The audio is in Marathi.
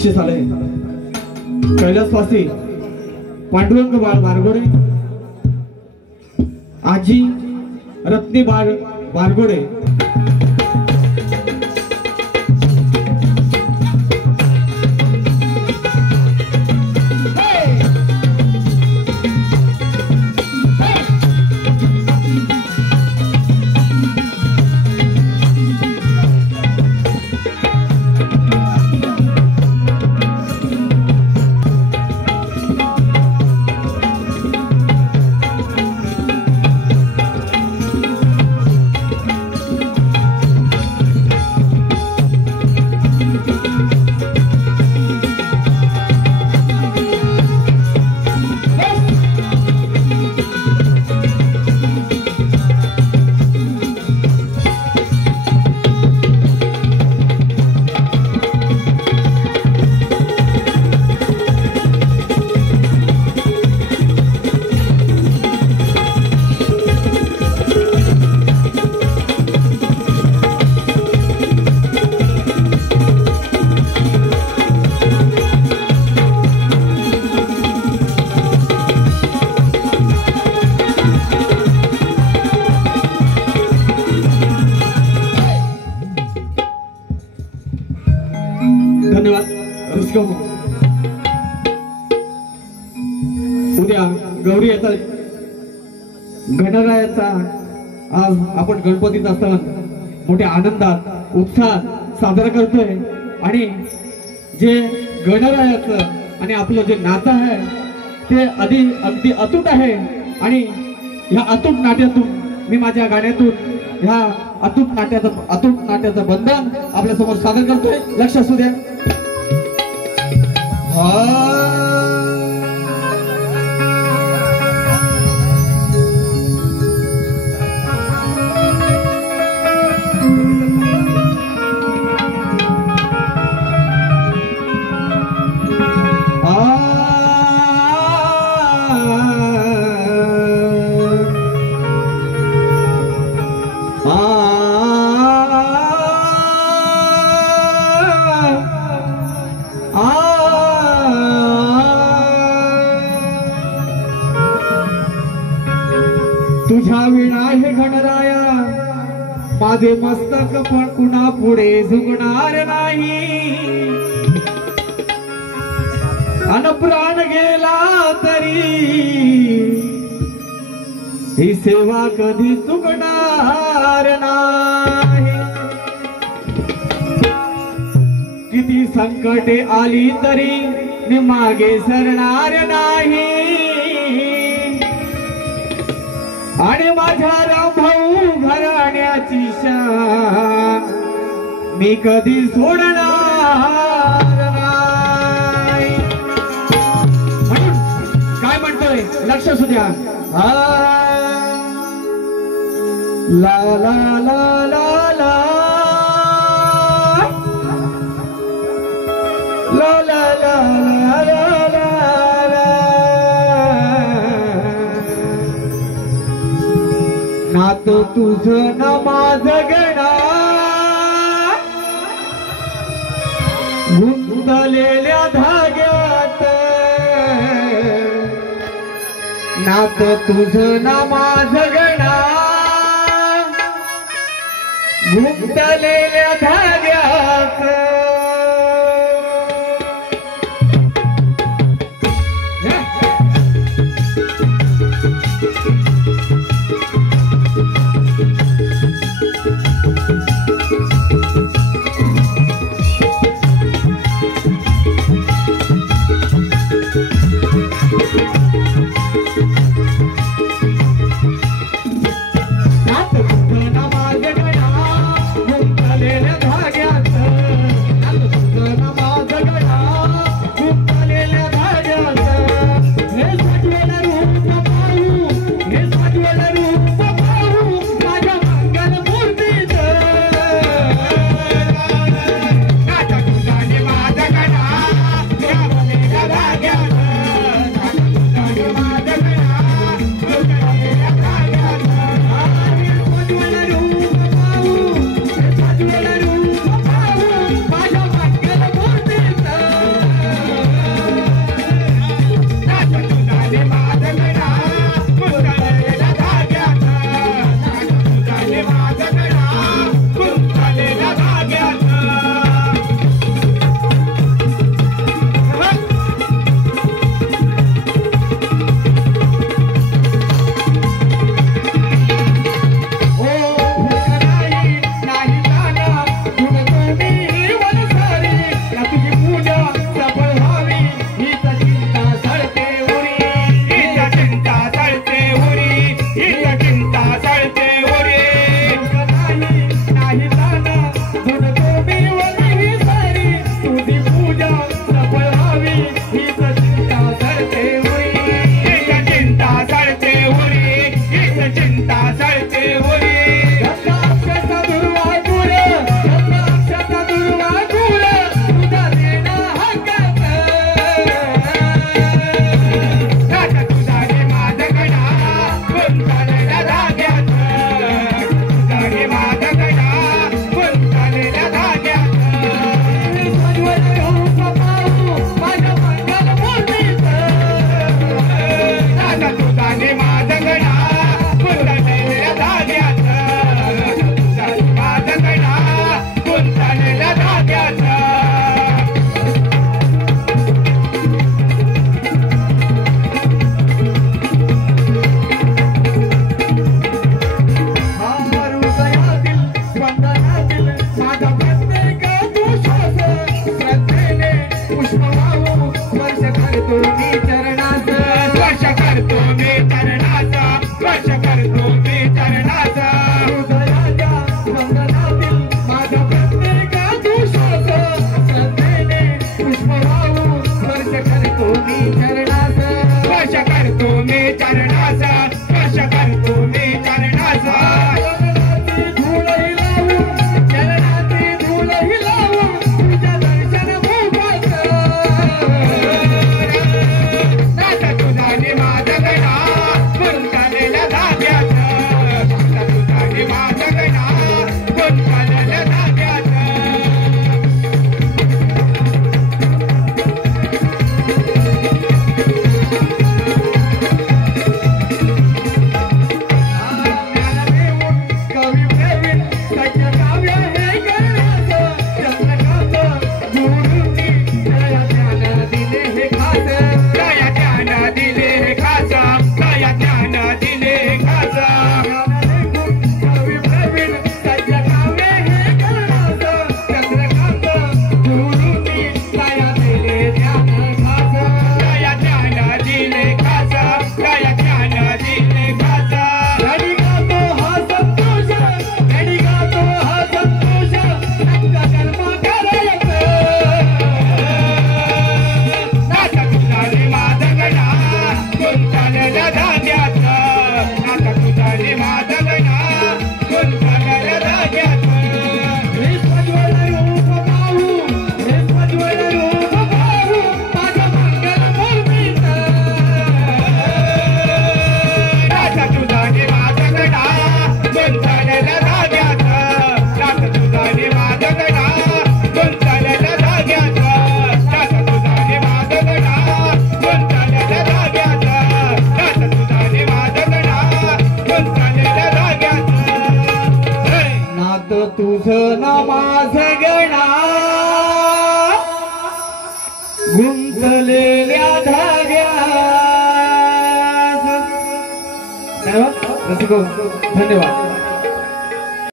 बक्षीस आले कैलासवासी पांडुरंग बाळ बारगोडे, आजी रत्नी बाळ बारगोडे, धन्यवाद। उद्या गौरी येतात, गणरायाचा आज आपण गणपतीचा सण मोठ्या आनंदात उत्साहात साजरा करतोय आणि जे गणरायाचं आणि आपलं जे नातं आहे ते अगदी अतूट आहे आणि ह्या अतूट नाट्यातून मी माझ्या गाण्यातून ह्या अतूट नाट्याचं बंधन आपल्या समोर सादर करतोय। लक्ष असू द्या। तुझ्या विना हे गणराया माझे मस्तक पण कुणा पुढे झुकणार नाही, अन प्राण गेला तरी ही सेवा कधी चुकणार नाही। किती संकटे आली तरी मी मागे सरणार नाही आणि माझ्या रामभाऊ घराण्याची शान मी कधी सोडणार नाही। काय म्हणतोय लक्ष असू द्या। ला ला ला ला ला ला ला ला ला ला नात तुझं न माझं गणा गुंतलेल्या धाग्यात, नात तुझं न माझं गणा गुंतलेल्या धाग्यात। नात तुझं न माझं गणा गुंतलेल्या धाग्यात, सांगतो. धन्यवाद.